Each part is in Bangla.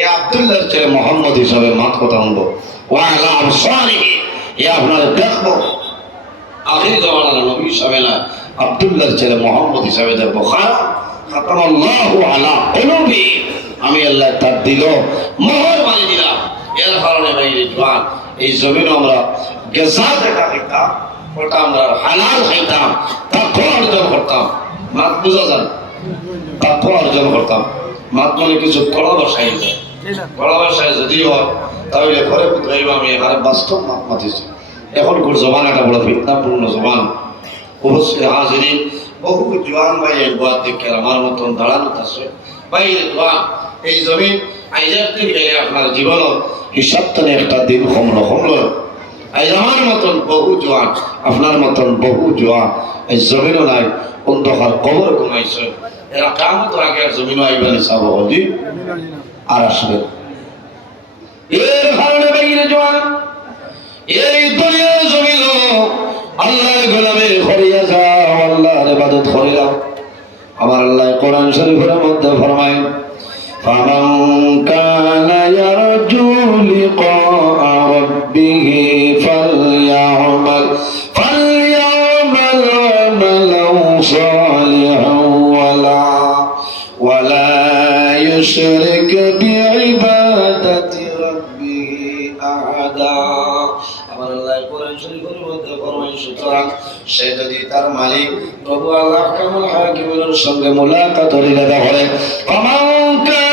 এ আব্দুল্লাহর ছেলে মোহাম্মদ হিসাবে মাত কথা শুনব। ও আল্লাহ আবসারিহি, এ আপনারে দেখব। আখির জমানার নবী হিসাবে না, আব্দুল্লাহর ছেলে মোহাম্মদ হিসাবে দেখব। খারাপ? খাতাম আল্লাহ আলা কলবি। আমি আল্লাহ তার দিল মোহর মারি দিলাম। এর কারণে ভাই জোয়ান, এই জমিন আমরা গেজা দেখা খাইতাম ওটা আমরা হালাল খাইতাম তারপর অর্জন করতাম। মাত বুঝা যান? তারপর অর্জন করতাম। মাত মানে কিছু কড়া বসাই যায় কড়া বসায় যদি হয় তাহলে ঘরে পুত্রাইব আমি এখানে বাস্তব মাত মাতিছি এখনকার জবান একটা বড় ফিতনাপূর্ণ জবান অবশ্যই হাজিরিন বহু জোয়ান ভাই একবার দেখে আমার মতন দাঁড়ানো আছে? ভাই জোয়ান এই জমিন আইজার দিন গেলে আপনার জীবন হিসাব তো একটা দিন কমলো কমলো আজ আমার মতন বহু জোয়ান আপনার মতন বহু জোয়ান এই জমিনও নাই অন্ধকার কবর ঘুমাইছে। এরা কামত আগে আর জমিনও আইবানি চাব হলি আর আসবে এর কারণে বাইরে জোয়ান এই দুনিয়ার জমিন আল্লাহর গোলামে হরিয়া যাও আল্লাহর ইবাদত করিলাম আমার আল্লাহ কোরআন শরীফের মধ্যে ফরমায় فمن كان يرجو لقاء ربه فليعمل فليعمل عملا صالحا يشرك بعبادة ربه أحدا আমার আল্লাহ কোরআন শরীফের মধ্যে ফরমায় সুতরাং সে যদি তার মালিক প্রভু আল্লাহ কামুল হাকিমের সঙ্গে মুলাকাত হইলে তাহলে ফামান কানা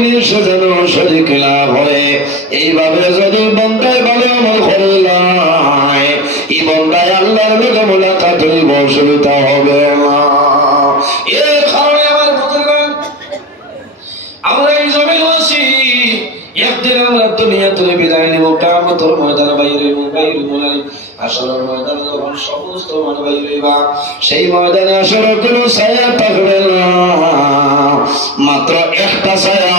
জিনিস যেন শরীক না হয় এইভাবে যদি বন্দায় ভালো আমল করে নাই এই বন্দায় আল্লাহর লোকে মোলাকাত হইব, অসুবিধা হবে না এর কারণে আমার বুজুর্গান আমরা এই জমিন আছি দুনিয়া বিদায় নিব। কামতর ময়দানে বাইরে বাইরে মনে আসলের ময়দানে যখন সমস্ত বাইরে বা সেই ময়দানে আসলে কোনো ছায়া থাকবে না। মাত্র একটা ছায়া,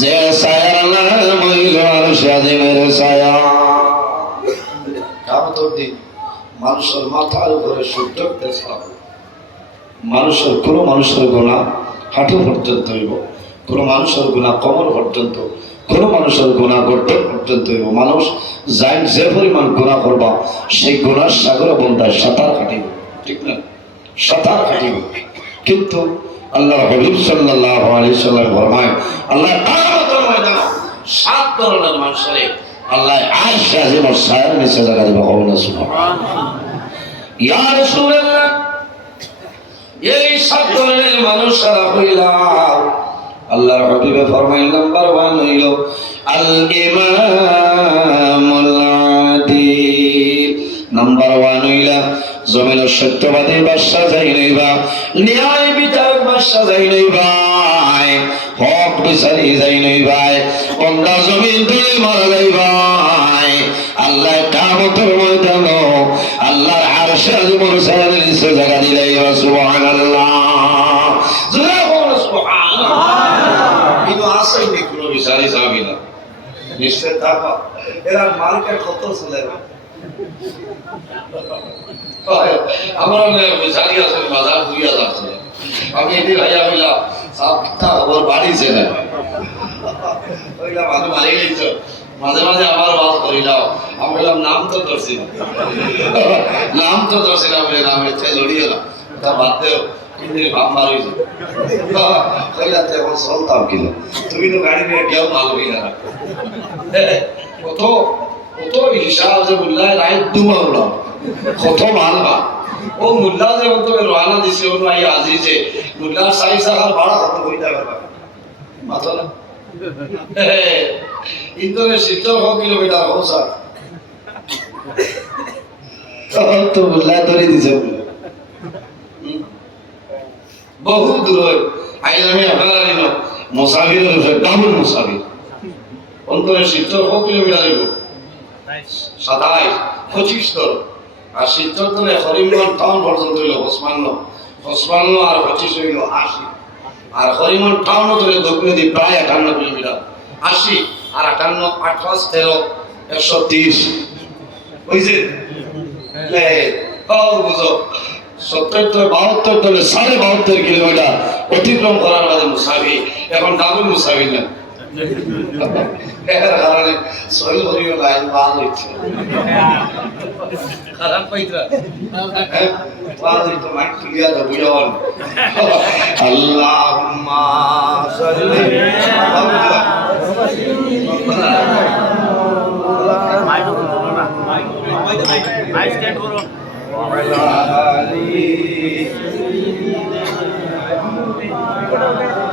যে ছায়ার নাম হইল আর স্বাধীনের ছায়া। কামতর দিন মানুষের মাথার উপরে সূর্য দেখাবে মানুষের কোনো মানুষের গোনা হাঁটু পর্যন্ত হইব। কোনো মানুষের গুণা কমর পর্যন্ত, কোনো মানুষের গুণা গর্দন পর্যন্ত মানুষ যাই যে পরিমাণ গুণা করবা, সেই গুণার সাগরে বন্ধায় সাঁতার কাটিব। ঠিক না? সাঁতার কাটিব। কিন্তু আল্লাহ হবিব সাল্লাহ আলি সাল্লাম ফরমায়, আল্লাহ সাত ধরনের মানুষের, আল্লাহ আর সাজিব সায়ের নিচে জায়গা দিব হব না সুবহান ইয়া রাসূলুল্লাহ, এই সাত ধরনের মানুষ সারা হইলাম আল্লাহর হাবিবে ফরমাইল নাম্বার ওয়ান হইল আল ইমামুল আদিল নাম্বার ওয়ান হইলা জমিনের সত্যবাদী বাদশা যাই নইবা ন্যায় বিচারক বাদশা যাই নইবা হক বিচারি যাই নইবাই অন্ধা জমিন তুলে মারা যাইবাই আল্লাহ কামতের ময়দান, আল্লাহর আরশে আজিমর সাহেবের নিচে জায়গা দিলাই সুবহানাল্লাহ জোরে বলো সুবহানাল্লাহ কিন্তু আসেই নি কোনো বিচারি যাবি না নিশ্চয় থাকো এরা মার্কেট কত চলে আমার বিচারি আছে আমি এটি ভাইয়া হইলাম সাতটা খবর বাড়িছে না ওইটা মানুষ মারি গেছ মাঝে মাঝে আবার বাস করিলাম আমি বললাম, নাম তো ধরছি। নাম তো ধরছি না বলে, নাম ইচ্ছে জড়িয়ে না। তা বাদ দেও। এখন চলতাম কিনা তুমি তো গাড়ি নিয়ে হইলা না কত কত যে মুল্লায় দুমা উলাম কত মাল বা ও মুল্লা যে অন্তরে রওনা দিছে আজি যে মুল্লা সাই সাহার ভাড়া কত হইতা পারবা মাথা না ইন্দোরে সিত্তর হ কিলোমিটার হো স্যার তো মুল্লা ধরে দিছে বহু দূর আইজ আমি আপনারা নিল মুসাফিরের উপরে ডাবল মুসাফির অন্তরে সিত্তর হ কিলোমিটার হইব সাতাইশ পঁচিশ তোর আর সিত্তর তোলে হরিমগঞ্জ টাউন পর্যন্ত হইল হসমান্ন হসমান্ন আর পঁচিশ হইল আশি। আর হরিমন টাউন তোলে দক্ষিণে প্রায় আটান্ন কিলোমিটার আশি আর আটান্ন আঠাশ তেরো একশো তিরিশ বুঝছে বুঝো সত্তর বাহাত্তর তোলে সাড়ে বাহাত্তর কিলোমিটার অতিক্রম করার বাদে মুসাফি এখন ডাবল মুসাফি না। এর কারণে শরীর হরিও লাইন বাদ হচ্ছে। খারাপ পাইতরা বাদ হইতো মাইক ক্লিয়ার হবে বুঝাওয়ান আল্লাহুম্মা সাল্লি আলা